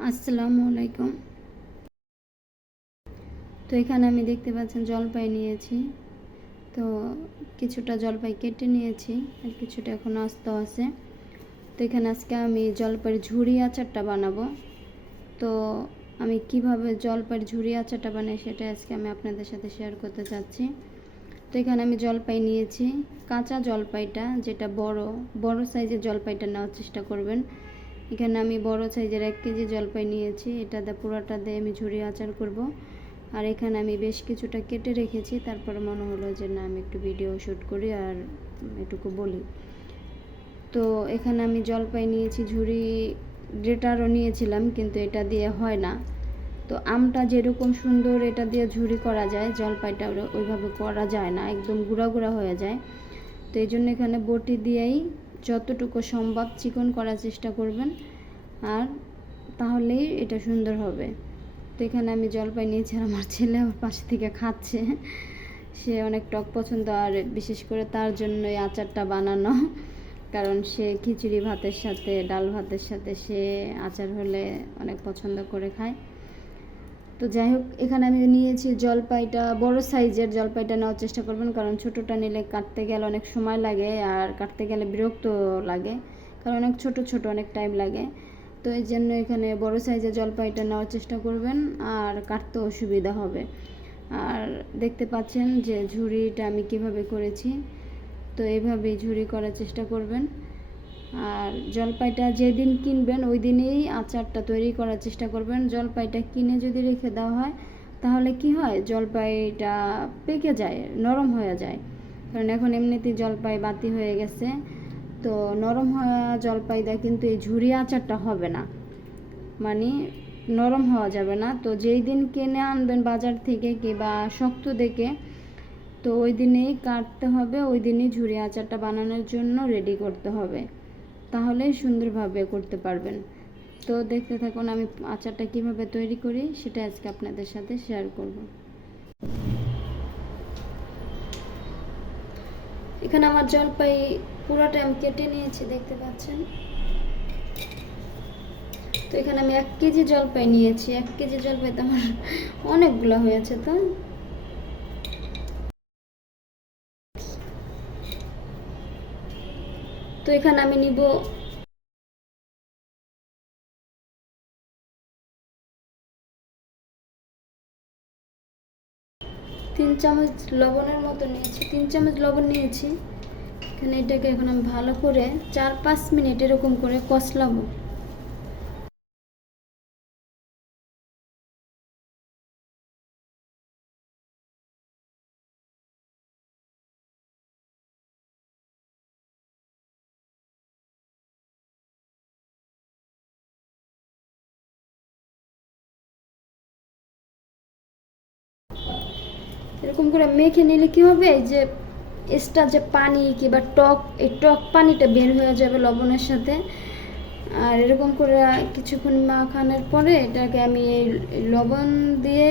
আসসালামু আলাইকুম। তো এখানে আমি দেখতে পাচ্ছেন জলপাই নিয়েছি। তো কিছুটা জলপাই কেটে নিয়েছি আর কিছুটা এখন আস্ত আছে। তো এখানে আজকে আমি জলপাইয়ের ঝুরি আচারটা বানাবো। তো আমি কিভাবে জলপাইয়ের ঝুরি আচারটা বানাই সেটা আজকে আমি আপনাদের সাথে শেয়ার করতে চাচ্ছি। তো এখানে আমি জলপাই নিয়েছি, কাঁচা জলপাইটা যেটা বড় সাইজের জলপাইটা নেওয়ার চেষ্টা করবেন। এখানে আমি বড় সাইজের 1 কেজি জলপাই নিয়েছি, এটা পুরোটা দিয়ে আমি ঝুরি আচার করব। আর এখানে আমি বেশ কিছুটা কেটে রেখেছি, তারপরে মনে হলো যে না আমি একটু ভিডিও শ্যুট করি আর এটুকু বলি। তো এখানে আমি জলপাই নিয়েছি, ঝুরি গ্রেটারও নিয়েছিলাম কিন্তু এটা দিয়ে হয় না। তো আমটা যেরকম সুন্দর এটা দিয়ে ঝুরি করা যায়, জলপাইটা ওইভাবে করা যায় না, একদম গুঁড়া গুঁড়া হয়ে যায়। তো এই জন্য এখানে বটি দিয়েই যতটুকু সম্ভব চিকন করার চেষ্টা করবেন, আর তাহলেই এটা সুন্দর হবে। তো এখানে আমি জলপাই নিয়েছি আর আমার ছেলে আমার পাশে থেকে খাচ্ছে। সে অনেক টক পছন্দ, আর বিশেষ করে তার জন্য এই আচারটা বানানো, কারণ সে খিচুড়ি ভাতের সাথে ডাল ভাতের সাথে সে আচার হলে অনেক পছন্দ করে খায়। তো যাই হোক, এখানে আমি নিয়েছি জলপাইটা, বড় সাইজের জলপাইটা নেওয়ার চেষ্টা করবেন, কারণ ছোটোটা নিলে কাটতে গেলে অনেক সময় লাগে আর কাটতে গেলে বিরক্ত লাগে, কারণ অনেক ছোট ছোট অনেক টাইম লাগে। তো এই জন্য এখানে বড় সাইজের জলপাইটা নেওয়ার চেষ্টা করবেন, আর কাটতেও সুবিধা হবে। আর দেখতে পাচ্ছেন যে ঝুড়িটা আমি কিভাবে করেছি, তো এইভাবেই ঝুড়ি করার চেষ্টা করবেন। আর জলপাইটা যেদিন কিনবেন ওই দিনেই আচারটা তৈরি করার চেষ্টা করবেন। জলপাইটা কিনে যদি রেখে দেওয়া হয় তাহলে কি হয়, জলপাইটা পেকে যায়, নরম হয়ে যায়। কারণ এখন এমনিতেই জলপাই বাতি হয়ে গেছে, তো নরম হওয়া জলপাই দেয় কিন্তু এই ঝুরি আচারটা হবে না, মানে নরম হওয়া যাবে না। তো যেই দিন কিনে আনবেন বাজার থেকে কিংবা শক্ত দেখে, তো ওই দিনেই কাটতে হবে, ওই দিনই ঝুরি আচারটা বানানোর জন্য রেডি করতে হবে, তাহলে সুন্দরভাবে করতে পারবেন। তো দেখতে থাকুন আমি আচারটা কিভাবে তৈরি করি সেটা আজকে আপনাদের সাথে শেয়ার করব। এখানে আমার জলপাই পুরোটা আমি কেটে নিয়েছি, দেখতে পাচ্ছেন। তো এখানে আমি 1 কেজি জলপাই নিয়েছি, 1 কেজি জলপাই তো আমার অনেকগুলো হয়েছে। তো এখানে আমি নিব 3 চামচ লবণের মতো নিয়েছি, 3 চামচ লবণ নিয়েছি। এখানে এটাকে এখন আমি ভালো করে 4-5 মিনিট এরকম করে কষলাবো। এরকম করে মেখে নিলে কি হবে, যে এক্সট্রা যে পানি কিংবা টক, এই টক পানিটা বের হয়ে যাবে লবণের সাথে। আর এরকম করে কিছুক্ষণ মাখানোর পরে এটাকে আমি এই লবণ দিয়ে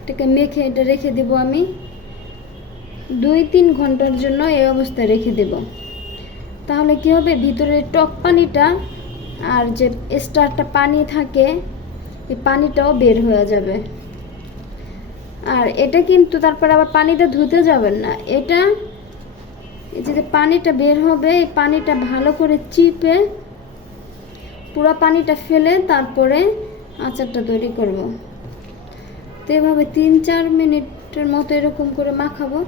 এটাকে মেখে এটা রেখে দেব আমি 2-3 ঘন্টার জন্য এই অবস্থায় রেখে দেব। তাহলে কি হবে, ভিতরে টক পানিটা আর যে এক্সট্রা একটা পানি থাকে এই পানিটাও বের হয়ে যাবে। আর এটা কিন্তু তারপর আবার পানিটা ধুতে যাবেন না, এটা এই যে পানিটা বের হবে এই পানিটা ভালো করে চিপে পুরো পানিটা ফেলে তারপরে আচারটা তৈরি করব। তো এভাবে 3-4 মিনিটের মতো এরকম করে মাখাবো।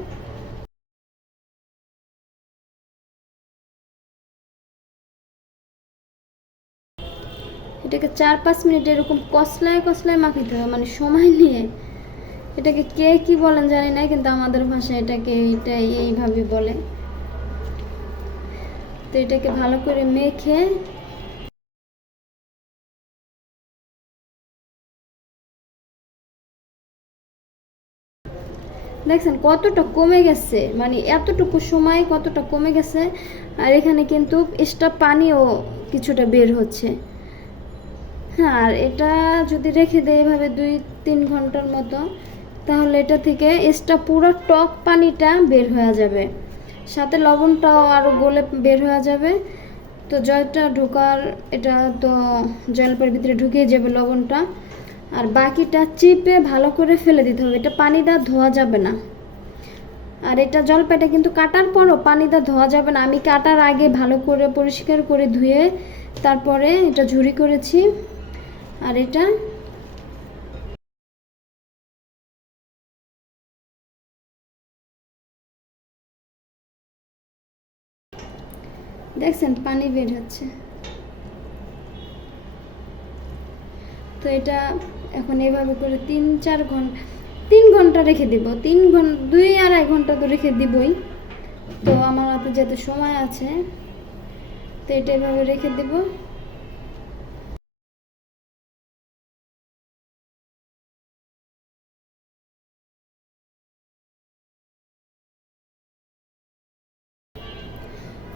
এটাকে 4-5 মিনিট এরকম কষলায় কষলায় মাখিতে হবে, মানে সময় নিয়ে। এটাকে কে কি বলেন জানি না, কিন্তু আমাদের ভাষায় এটাকে এইভাবে বলে। তো এটাকে ভালো করে মেখে দেখছেন কতটা কমে গেছে, মানে এতটুকু সময় কতটা কমে গেছে। আর এখানে কিন্তু এক্সট্রা পানিও কিছুটা বের হচ্ছে। হ্যাঁ, আর এটা যদি রেখে দেয় এভাবে 2-3 ঘন্টার মতো, তাহলে এটা থেকে এক্সট্রা পুরো টক পানিটা বের হয়ে যাবে, সাথে লবণটাও আরও গলে বের হয়ে যাবে। তো জলটা ঢোকার, এটা তো জলপাইয়ের ভিতরে ঢুকিয়ে যাবে লবণটা, আর বাকিটা চিপে ভালো করে ফেলে দিতে হবে। এটা পানি দিয়ে ধোয়া যাবে না। আর এটা জলপাইটা কিন্তু কাটার পরও পানি দিয়ে ধোয়া যাবে না। আমি কাটার আগে ভালো করে পরিষ্কার করে ধুয়ে তারপরে এটা ঝুরি করেছি। আর এটা দেখছেন পানি বের হচ্ছে। তো এটা এখন এভাবে করে 3-4 ঘন্টা রেখে দেব। 3 ঘন্টা 2-2.5 ঘন্টা তো রেখে দিবই। তো আমার হাতে যেহেতু সময় আছে, তো এটা এভাবে রেখে দেব।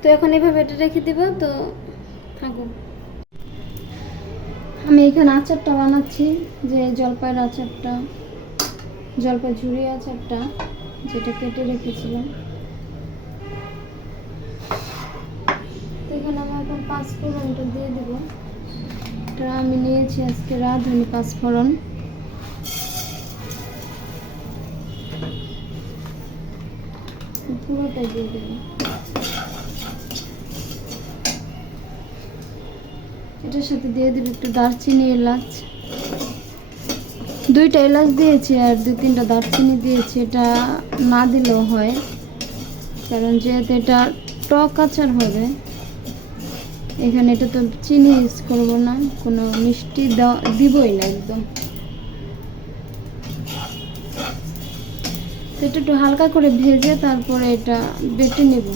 তো এখন এভাবে এটা রেখে দেব। তো থাকুক, আমি এখানে আচারটা বানাচ্ছি, যে জলপাইয়ের আচারটা, জলপাই ঝুরি আচারটা যেটা কেটে রেখেছিলাম। তো এখানে আমি এখন 5 ফোড়নটা দিয়ে দেবো। এটা আমি নিয়েছি আজকে রাঁধুনি 5 ফোড়ন। পুরোটাই দিয়ে দেবো। এটার সাথে দিয়ে দেবো একটু দারচিনি, এলাচ। 2টা এলাচ দিয়েছি আর 2-3টা দারচিনি দিয়েছি। এটা না দিলেও হয়, কারণ যেহেতু এটা টক আচার হবে, এখানে এটা তো চিনি ইউজ করবো না, কোনো মিষ্টি দিবই না একদম। তো এটা একটু হালকা করে ভেজে তারপরে এটা বেটে নেব।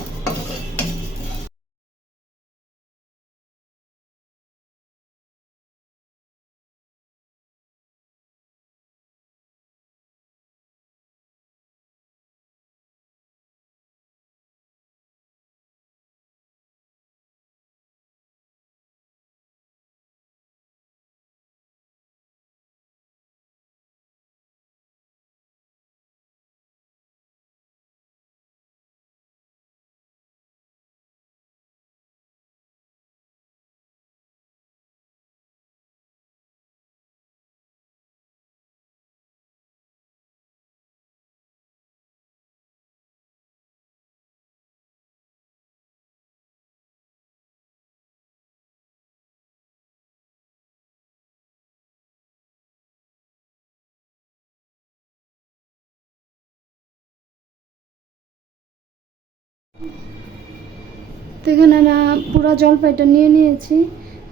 তো এখানে আমি পুরো জলপাইটা নিয়ে নিয়েছি।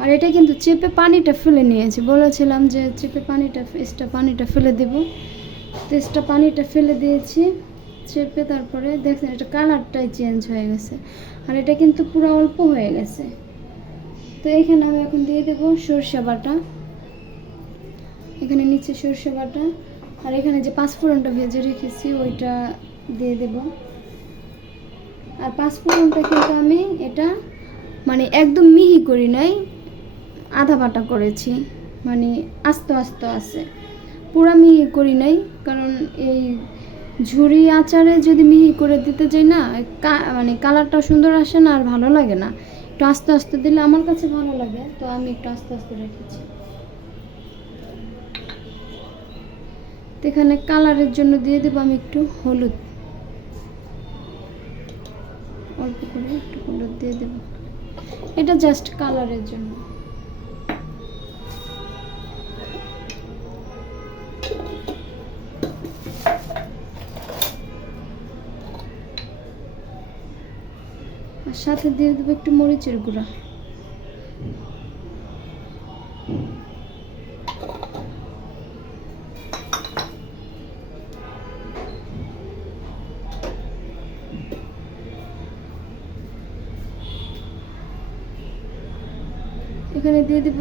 আর এটা কিন্তু চেপে পানিটা ফেলে নিয়েছি, বলেছিলাম যে চেপে পানিটা ফেলে দেব। তো পানিটা ফেলে দিয়েছি চেপে। তারপরে দেখছেন এটা কালারটাই চেঞ্জ হয়ে গেছে, আর এটা কিন্তু পুরো অল্প হয়ে গেছে। তো এখানে আমি এখন দিয়ে দেবো সরষে বাটা। এখানে নিচে সরষে বাটা, আর এখানে যে 5 ফোড়নটা ভেজে রেখেছি ওইটা দিয়ে দেব। আর 5 ফোড়নটা কিন্তু আমি এটা মানে একদম মিহি করি নাই, আধা বাটা করেছি, মানে আস্তে আস্তে আছে, পুরা মিহি করি নাই। কারণ এই ঝুরি আচারে যদি মিহি করে দিতে যাই না, মানে কালারটা সুন্দর আসে না, আর ভালো লাগে না। একটু আস্তে আস্তে দিলে আমার কাছে ভালো লাগে, তো আমি একটু আস্তে আস্তে রেখেছি। তো এখানে কালারের জন্য দিয়ে দেবো আমি একটু হলুদ, অল্প করে একটু হলুদ দিয়ে দেবো, এটা জাস্ট কালারের জন্য। আর সাথে দিয়ে দেবো একটু মরিচের গুঁড়া। এখানে দিয়ে দেব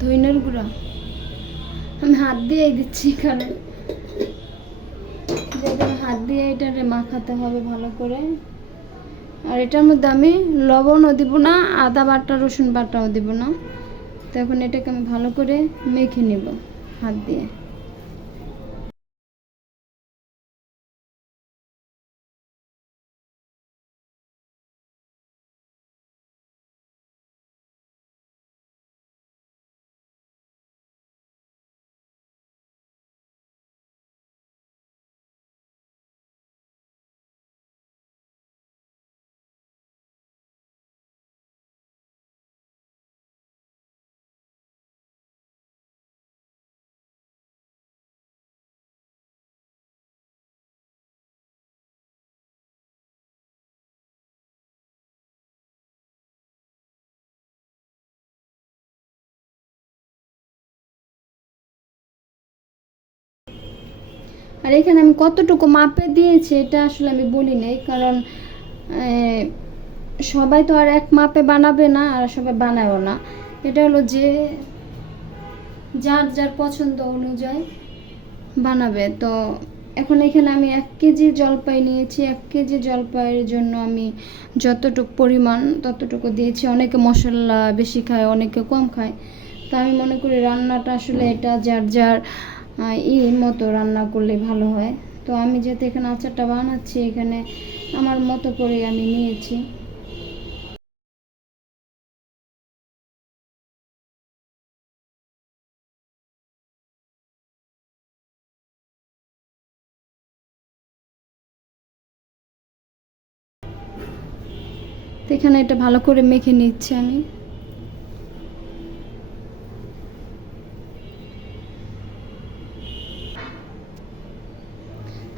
ধইনার গুঁড়া। আমি হাত দিয়েই দিচ্ছি, কারণ যেহেতু হাত দিয়ে এটারে মাখাতে হবে ভালো করে। আর এটার মধ্যে আমি লবণও দিব না, আদা বাটা রসুন বাটাও দিব না। তো এখন এটাকে আমি ভালো করে মেখে নেব হাত দিয়ে। আর এখানে আমি কতটুকু মাপে দিয়েছি এটা আসলে আমি বলি নাই, কারণ সবাই তো আর এক মাপে বানাবে না, আর সবাই বানায়ও না। এটা হলো যে যার যার পছন্দ অনুযায়ী বানাবে। তো এখন এখানে আমি 1 কেজি জলপাই নিয়েছি। 1 কেজি জলপাইয়ের জন্য আমি যতটুকু পরিমাণ ততটুকু দিয়েছি। অনেকে মশলা বেশি খায়, অনেকে কম খায়। তো আমি মনে করি রান্নাটা আসলে এটা যার যার মতো রান্না করলে ভালো হয়। তো আমি যেহেতু এখানে আচারটা বানাচ্ছি, এখানে আমার মতো করে আমি নিয়েছি। তো এখানে এটা ভালো করে মেখে নিচ্ছি আমি।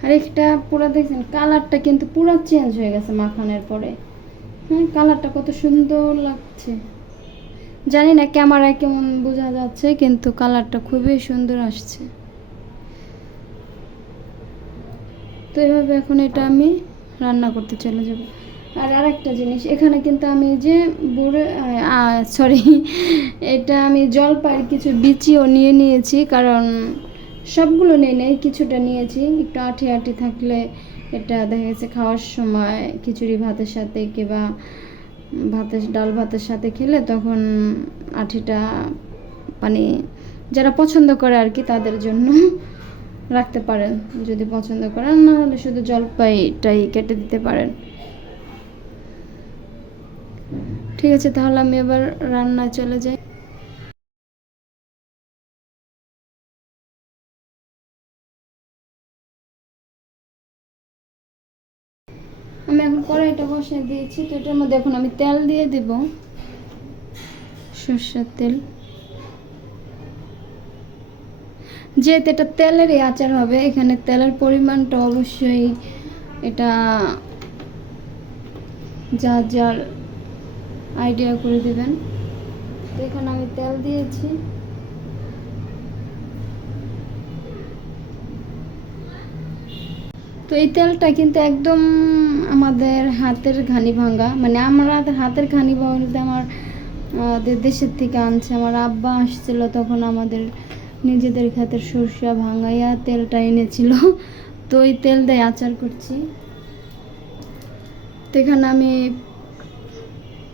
আর একটা পুরো দেখছেন কালারটা কিন্তু পুরো চেঞ্জ হয়ে গেছে মাখানোর পরে। হ্যাঁ, কালারটা কত সুন্দর লাগছে। জানি না ক্যামেরায় কেমন বোঝা যাচ্ছে, কিন্তু কালারটা খুবই সুন্দর আসছে। তো এইভাবে এখন এটা আমি রান্না করতে চলে যাব। আর আরেকটা জিনিস, এখানে কিন্তু আমি যে সরি, এটা আমি জলপাইয়ের কিছু বিচিও নিয়ে নিয়েছি, কারণ সবগুলো নিয়ে নেই, কিছুটা নিয়েছি। একটু আঠি আঠি থাকলে এটা দেখা গেছে খাওয়ার সময় খিচুড়ি ভাতের সাথে কিংবা ডাল ভাতের সাথে খেলে তখন আঠিটা মানে যারা পছন্দ করে আর কি তাদের জন্য রাখতে পারেন, যদি পছন্দ করেন। না হলে শুধু জলপাইটাই কেটে দিতে পারেন। ঠিক আছে, তাহলে আমি এবার রান্নায় চলে যাই। আমি এখন কড়াইটা বসিয়ে দিয়েছি। তো এটার মধ্যে এখন আমি তেল দিয়ে দেব, সরষের তেল। যেহেতু এটা তেলেরই আচার হবে, এখানে তেলের পরিমাণটা অবশ্যই এটা যার যার আইডিয়া করে দেবেন। তো এখানে আমি তেল দিয়েছি। তো এই তেলটা কিন্তু একদম আমাদের হাতের ঘানি ভাঙা, মানে আমরা হাতের ঘানি বলতে আমাদের দেশের থেকে আনছে। আমার আব্বা আসছিল তখন আমাদের নিজেদের হাতের সরষা ভাঙাইয়া তেলটা এনেছিল। তো ওই তেল দিয়ে আচার করছি। তো এখানে আমি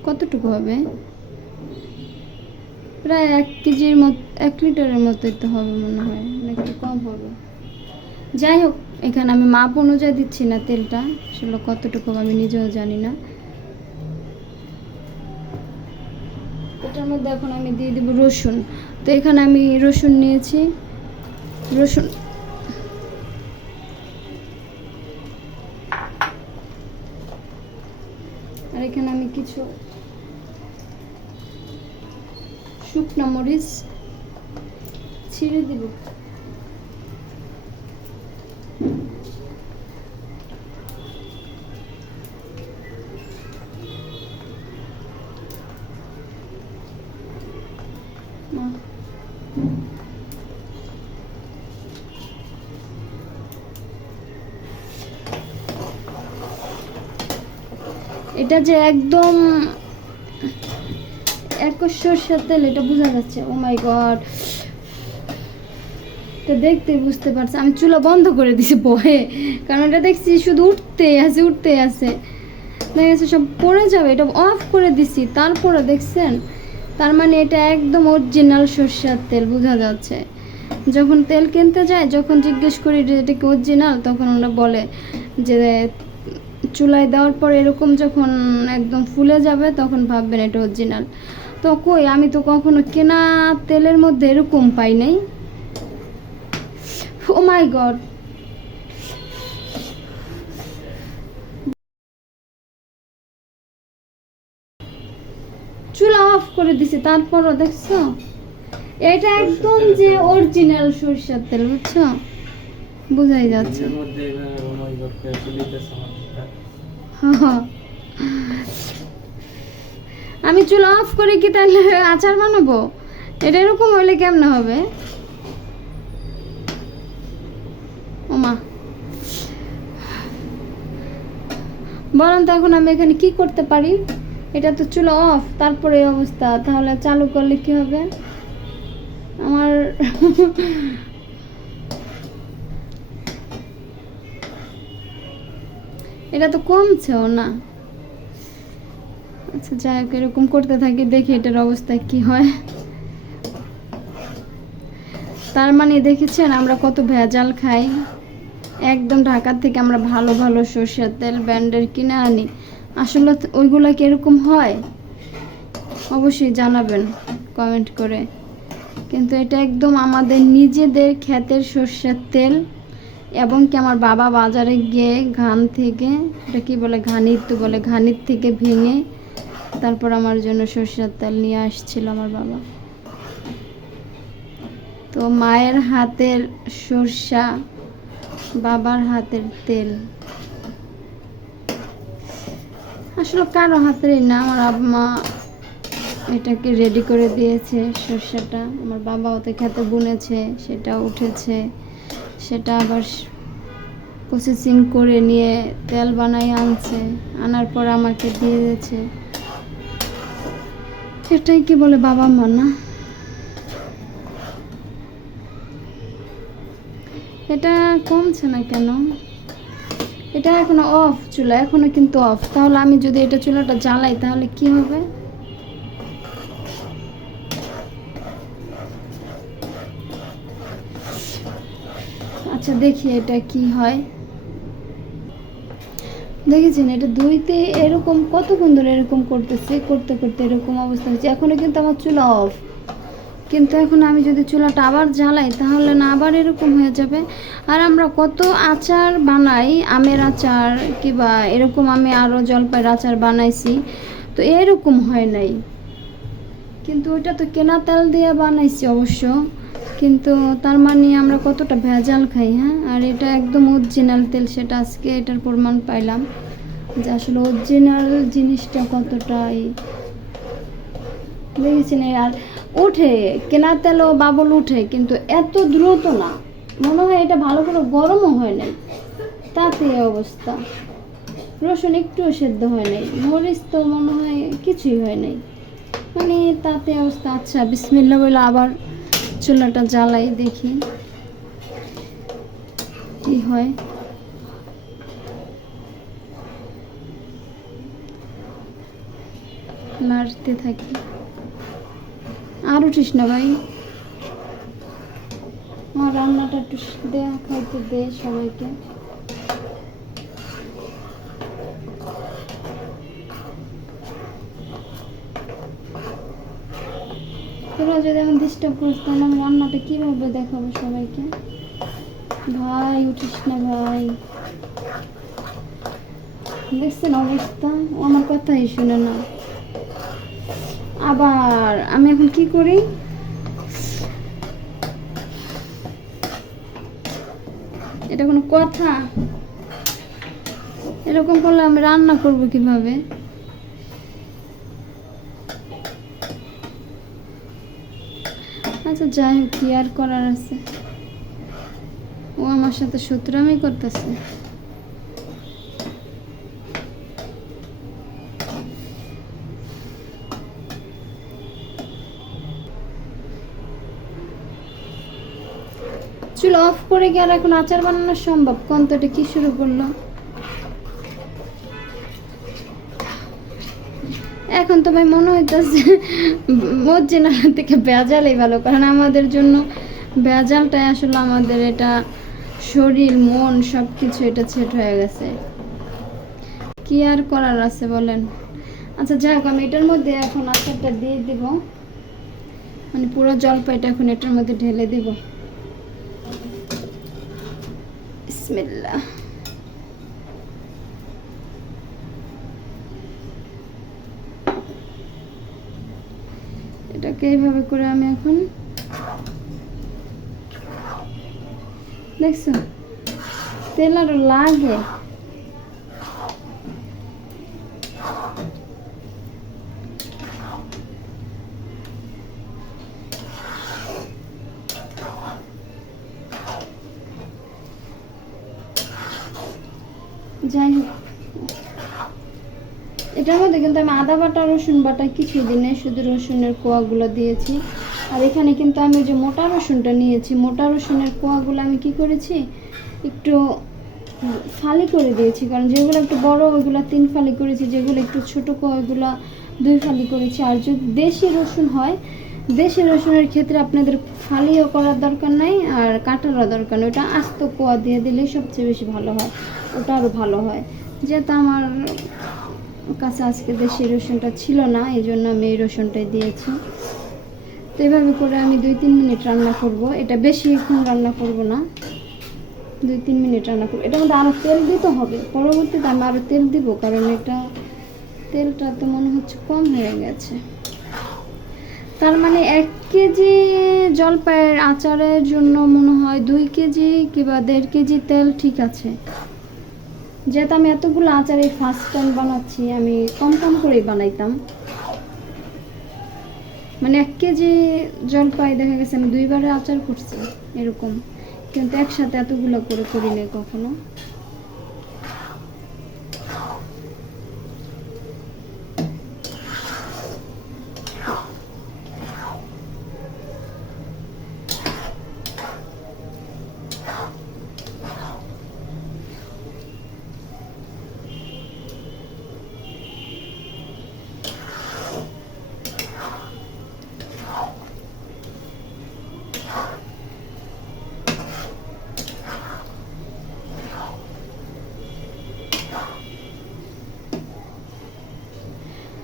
কতটুকু হবে, প্রায় 1 কেজির মতো, 1 লিটারের মতোই তো হবে মনে হয়, একটু কম হবে। যাই হোক, এখানে আমি মাপ অনুযায়ী দিচ্ছি না তেলটা, আসলে কতটুকু আমি নিজেও জানি না। এটার মধ্যে এখন আমি দিয়ে দেবো রসুন। তো এখানে আমি রসুন নিয়েছি। রসুন আর এখানে আমি কিছু শুকনো মরিচ ছিঁড়ে দিব। এটা যে একদম সরষের তেল এটা বোঝা যাচ্ছে। ও মাই গড, এটা দেখতে বুঝতে পারছি। আমি চুলা বন্ধ করে দিছি ভয়ে, কারণ এটা দেখছি শুধু উঠতেই আছে দেখেছে সব পড়ে যাবে। এটা অফ করে দিছি, তারপরে দেখছেন, তার মানে এটা একদম অরিজিনাল সরষের তেল বোঝা যাচ্ছে। যখন তেল কিনতে যায়, যখন জিজ্ঞেস করি যে এটা কি অরিজিনাল, তখন ওরা বলে যে চুলায় দেওয়ার পর এরকম যখন একদম ফুলে যাবে তখন ভাববেন এটা অরিজিনাল। তো কই, আমি তো কখনো কেনা তেলের মধ্যে এরকম পাই নাই। ও মাই গড, চুলা অফ করে দিছি, তারপরও দেখছো এটা একদম যে অরিজিনাল সরষের তেল, বুঝছো, বোঝাই যাচ্ছে। আমি চুলা অফ করে কি তাহলে আচার বানাবো? এটা এরকম হলে কেমন হবে? ও ওমা, বলেন তো এখন আমি এখানে কি করতে পারি? এটা তো চুলা অফ, তারপরে এই অবস্থা, তাহলে চালু করলে কি হবে আমার? এটা তো কমছেও না। আচ্ছা যাই হোক, এরকম করতে থাকি, দেখি এটার অবস্থা কি হয়। তার মানে দেখেছেন আমরা কত ভেজাল খাই। একদম ঢাকা থেকে আমরা ভালো ভালো সরষের তেল ব্র্যান্ডের কিনে আনি, আসলে ওইগুলো কি এরকম হয়? অবশ্যই জানাবেন কমেন্ট করে। কিন্তু এটা একদম আমাদের নিজেদের ক্ষেতের সরষের তেল, এবং কি আমার বাবা বাজারে গিয়ে ঘান থেকে, এটা কি বলে, ঘানির তো বলে, ঘানির থেকে ভেঙে তারপর আমার জন্য সরষের তেল নিয়ে আসছিল আমার বাবা। তো মায়ের হাতের সরষা, বাবার হাতের তেল, আসলে কারো হাতের না, আমার আম্মা এটাকে রেডি করে দিয়েছে সরষাটা। আমার বাবা ওতে খেতে বুনেছে, সেটা উঠেছে, সেটা আবার প্রসেসিং করে নিয়ে তেল বানাই আনছে, আনার পর আমাকে দিয়ে দিয়েছে। এটাই কি বলে বাবা মা না? এটা কমছে না কেন? এটা এখনো অফ চুলা, এখনো কিন্তু অফ। তাহলে আমি যদি এটা চুলাটা জ্বালাই তাহলে কি হবে? আচ্ছা দেখি এটা কি হয়। দেখেছেন এটা দুইতে এরকম কতক্ষণ ধরে এরকম করতেছে, করতে করতে এরকম অবস্থা হচ্ছে। এখনো কিন্তু আমার চুলা অফ, কিন্তু এখন আমি যদি চুলাটা আবার জ্বালাই তাহলে না আবার এরকম হয়ে যাবে। আর আমরা কত আচার বানাই, আমের আচার কিংবা এরকম, আমি আরও জলপাইয়ের আচার বানাইছি, তো এরকম হয় নাই। কিন্তু ওইটা তো কেনা তেল দিয়ে বানাইছি অবশ্য, কিন্তু তার মানে আমরা কতটা ভেজাল খাই। হ্যাঁ, আর এটা একদম অরিজিনাল তেল, সেটা আজকে এটার প্রমাণ পাইলাম যে আসলে অরিজিনাল জিনিসটা কতটাই। দেখেছেন? আর উঠে কেনা তেলও বাবল উঠে, কিন্তু এত দ্রুত না। মনে হয় এটা ভালো করে গরমও হয় নাই, তাতে অবস্থা। রসুন একটুও সেদ্ধ হয় নাই, মরিচ তো মনে হয় কিছুই হয় নাই, মানে তাতে অবস্থা। আচ্ছা বিসমিল্লাহ বলে আবার চুলাটা জ্বালাই, দেখি কি হয়। নাড়তে থাকি, আর উঠিস না ভাই, আমার রান্নাটা একটু দেয়া খাইতে দে সবাইকে। তোরা যদি এমন ডিস্টার্ব করিস তাহলে আমি রান্নাটা কীভাবে দেখাবো সবাইকে? ভাই উঠিস না ভাই, দেখছেন অবস্থা, ও আমার কথাই শুনে না। আবার আমি এখন কি করি? এটা কোনো কথা? এরকম করলে আমি রান্না করবো কিভাবে? আচ্ছা যাই হোক, কি আর করার আছে, ও আমার সাথে শত্রুমি করতেছে। চুল অফ করে কি আর এখন আচার বানানো সম্ভব? কোন তো এটা কি শুরু করলো? এখন তো ভাই মনে হইতেছে অরিজিনাল থেকে ভেজালই ভালো, কারণ আমাদের জন্য ভেজালটাই আসলে আমাদের, এটা শরীর মন সব কিছু এটা সেট হয়ে গেছে। কি আর করার আছে বলেন? আচ্ছা যাই হোক, আমি এটার মধ্যে এখন আচারটা দিয়ে দিব, মানে পুরো জলপাইটা এখন এটার মধ্যে ঢেলে দিব। বিসমিল্লাহ। এটাকে এইভাবে করে আমি এখন, দেখছো তেল আরো লাগে। যাই হোক, এটার মধ্যে কিন্তু আমি আদা বাটা রসুন বাটা কিছুই দিই নাই, শুধু রসুনের কোয়াগুলো দিয়েছি। আর এখানে কিন্তু আমি যে মোটা রসুনটা নিয়েছি, মোটা রসুনের কোয়াগুলো আমি কি করেছি, একটু ফালি করে দিয়েছি, কারণ যেগুলো একটু বড় ওইগুলো 3 ফালি করেছি, যেগুলো একটু ছোটো কোয়া ওইগুলো 2 ফালি করেছি। আর যদি দেশি রসুন হয়, দেশি রসুনের ক্ষেত্রে আপনাদের ফালিও করার দরকার নাই আর কাটারও দরকার নেই, ওটা আস্ত কোয়া দিয়ে দিলেই সবচেয়ে বেশি ভালো হয়, ওটা আরও ভালো হয়। যেহেতু আমার কাছে আজকে দেশি রসুনটা ছিল না, এই জন্য আমি এই রসুনটাই দিয়েছি। তো এইভাবে করে আমি 2-3 মিনিট রান্না করব, এটা বেশিক্ষণ রান্না করব না, 2-3 মিনিট রান্না করব। এটার মধ্যে আরও তেল দিতে হবে, পরবর্তীতে আমি আরও তেল দিব, কারণ এটা তেলটা তো মনে হচ্ছে কম হয়ে গেছে। তার মানে 1 কেজি জলপাইয়ের আচারের জন্য মনে হয় 2 কেজি কিংবা 1.5 কেজি তেল ঠিক আছে। যেহেতু আমি এতগুলো আচার এই ফার্স্ট টাইম বানাচ্ছি, আমি কম কম করেই বানাইতাম, মানে 1 কেজি জলপাই দেখা গেছে আমি 2 বারে আচার করছি এরকম, কিন্তু একসাথে এতগুলো করে করি নাই কখনো।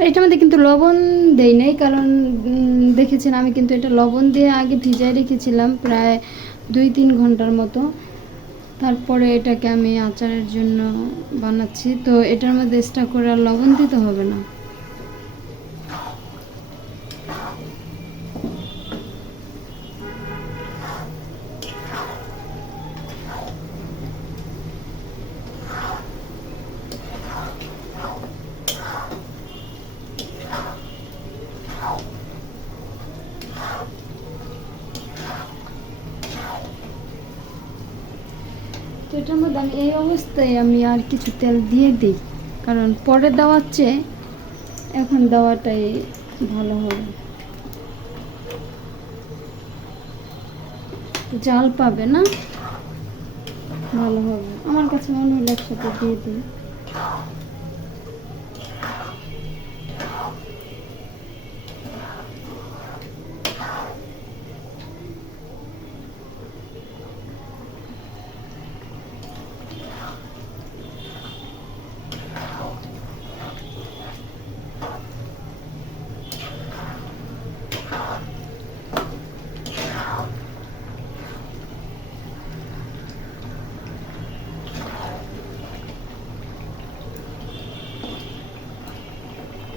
এটার মধ্যে কিন্তু লবণ দেই নাই, কারণ দেখেছেন আমি কিন্তু এটা লবণ দিয়ে আগে ভিজাই রেখেছিলাম প্রায় 2-3 ঘন্টার মতো, তারপরে এটাকে আমি আচারের জন্য বানাচ্ছি। তো এটার মধ্যে এক্সট্রা করে আর লবণ দিতে হবে না। তো এটার মধ্যে আমি এই অবস্থায় আমি আর কিছু তেল দিয়ে দিই, কারণ পরে দেওয়ার চেয়ে এখন দেওয়াটাই ভালো হবে, জাল পাবে না, ভালো হবে। আমার কাছে মনে হলো একসাথে দিয়ে দিই।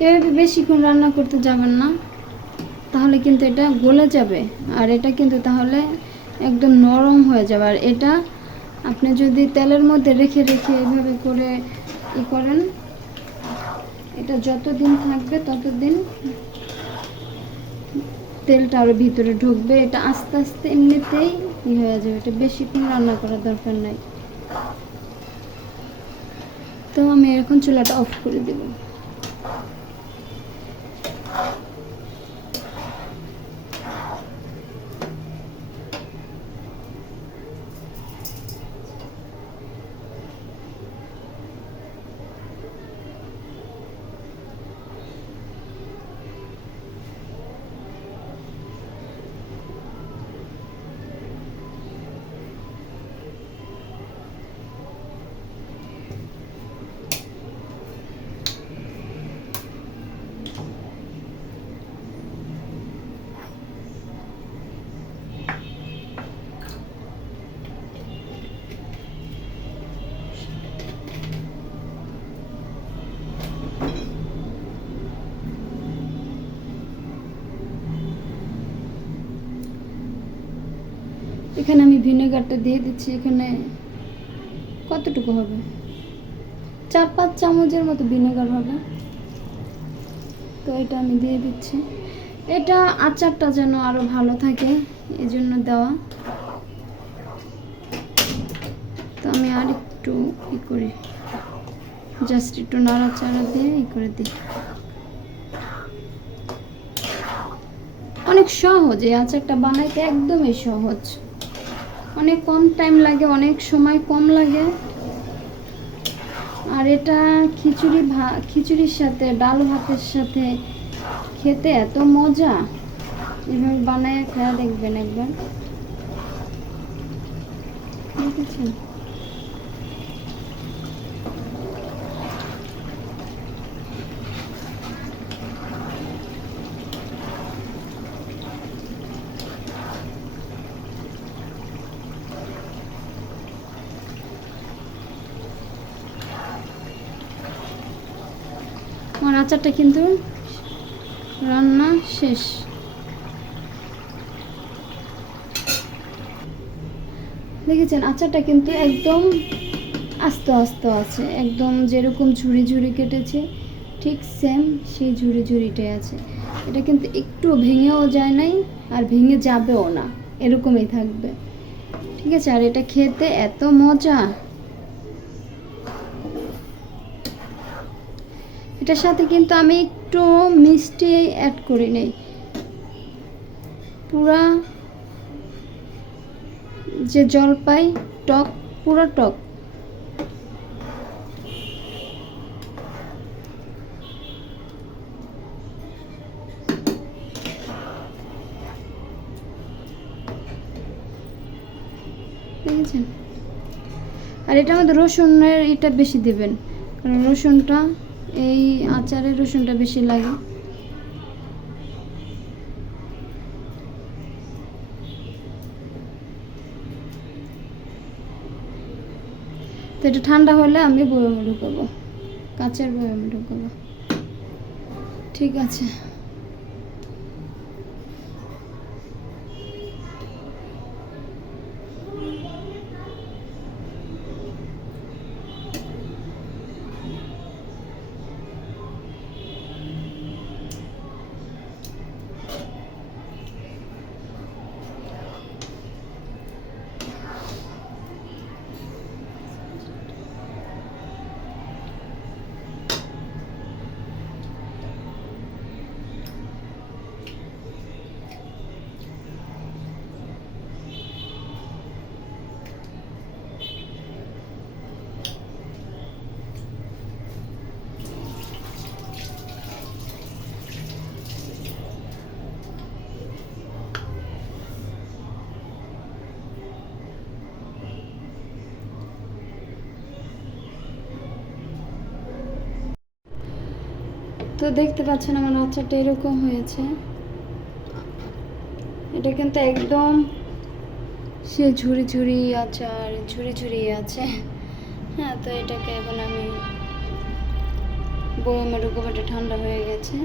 এভাবে বেশিক্ষণ রান্না করতে যাবেন না, তাহলে কিন্তু এটা গলে যাবে, আর এটা কিন্তু তাহলে একদম নরম হয়ে যাবে। আর এটা আপনি যদি তেলের মধ্যে রেখে রেখে এভাবে করে করেন, এটা যতদিন থাকবে ততদিন তেলটা আরও ভিতরে ঢুকবে, এটা আস্তে আস্তে এমনিতেই হয়ে যাবে, এটা বেশিক্ষণ রান্না করার দরকার নাই। তো আমি এখন চুলাটা অফ করে দেব। এখানে আমি ভিনেগারটা দিয়ে দিচ্ছি, এখানে কতটুকু হবে, 4-5 চামচের মতো ভিনেগার হবে। তো এটা আমি দিয়ে দিচ্ছি, এটা আচারটা যেন আরও ভালো থাকে এই জন্য দেওয়া। তো আমি আর একটু করি, জাস্ট একটু নাড়াচাড়া দিয়ে এই করে দিই। অনেক সহজ এই আচারটা বানাইতে, একদমই সহজ, অনেক কম টাইম লাগে, অনেক সময় কম লাগে। আর এটা খিচুড়ির সাথে, ডাল ভাতের সাথে খেতে এত মজা। এভাবে বানায় খেয়ে দেখবেন একবার, দেখেছেন? আমার আচারটা কিন্তু রান্না শেষ। দেখেছেন আচারটা কিন্তু একদম আস্তে আস্তে আছে, একদম যেরকম ঝুড়ি ঝুড়ি কেটেছে ঠিক সেম সেই ঝুড়ি ঝুড়িটাই আছে। এটা কিন্তু একটু ভেঙেও যায় নাই আর ভেঙে যাবেও না, এরকমই থাকবে। ঠিক আছে, আর এটা খেতে এত মজা। এটার সাথে কিন্তু আমি একটু মিষ্টি অ্যাড করি নাই, পুরা যে জলপাই টক, পুরো টক। দেখেছেন? আর এটার মধ্যে রসুনের এটা বেশি দিবেন, কারণ রসুনটা এই আচারে রসুনটা বেশি লাগে। তো এটা ঠান্ডা হলে আমি বয়ামে ঢুকাবো, কাঁচের বয়ামে ঢুকাবো। ঠিক আছে, তো দেখতে পাচ্ছেন আমার আচারটা এরকম হয়েছে। এটা কিন্তু একদম সে ঝুড়ি ঝুড়ি আচার, ঝুড়ি ঝুড়ি আছে। হ্যাঁ, তো এটাকে এখন আমি বয়মে ঢুকবো, এটা ঠান্ডা হয়ে গেছে।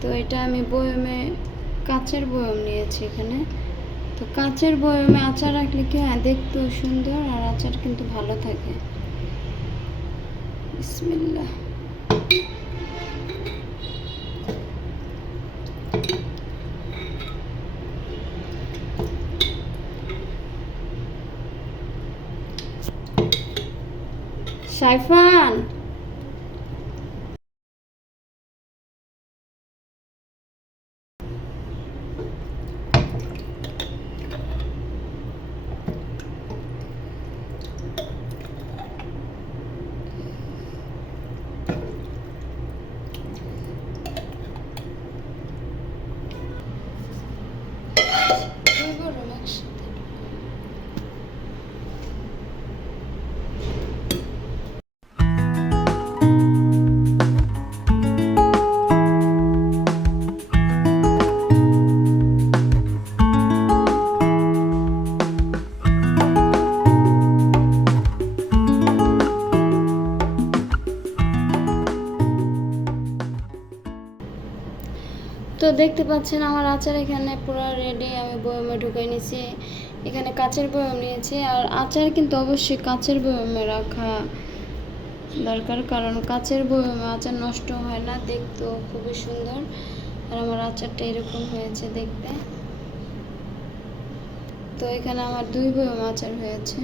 তো এটা আমি বয়মে, কাচের বয়ম নিয়েছি এখানে। তো কাচের বয়মে আচার রাখলে কি হয়, দেখতেও সুন্দর আর আচার কিন্তু ভালো থাকে। বিসমিল্লাহ। সাইফান, তো দেখতে পাচ্ছেন আমার আচার এখানে পুরো রেডি। আমি বয়মে ঢুকাই নিয়েছি, এখানে কাচের বয়ম নিয়েছি। আর আচার কিন্তু অবশ্যই কাচের বয়মে রাখা দরকার, কারণ কাচের বয়মে আচার নষ্ট হয় না, দেখতেও খুবই সুন্দর। আর আমার আচারটা এরকম হয়েছে দেখতে। তো এখানে আমার 2 বয়ম আচার হয়েছে।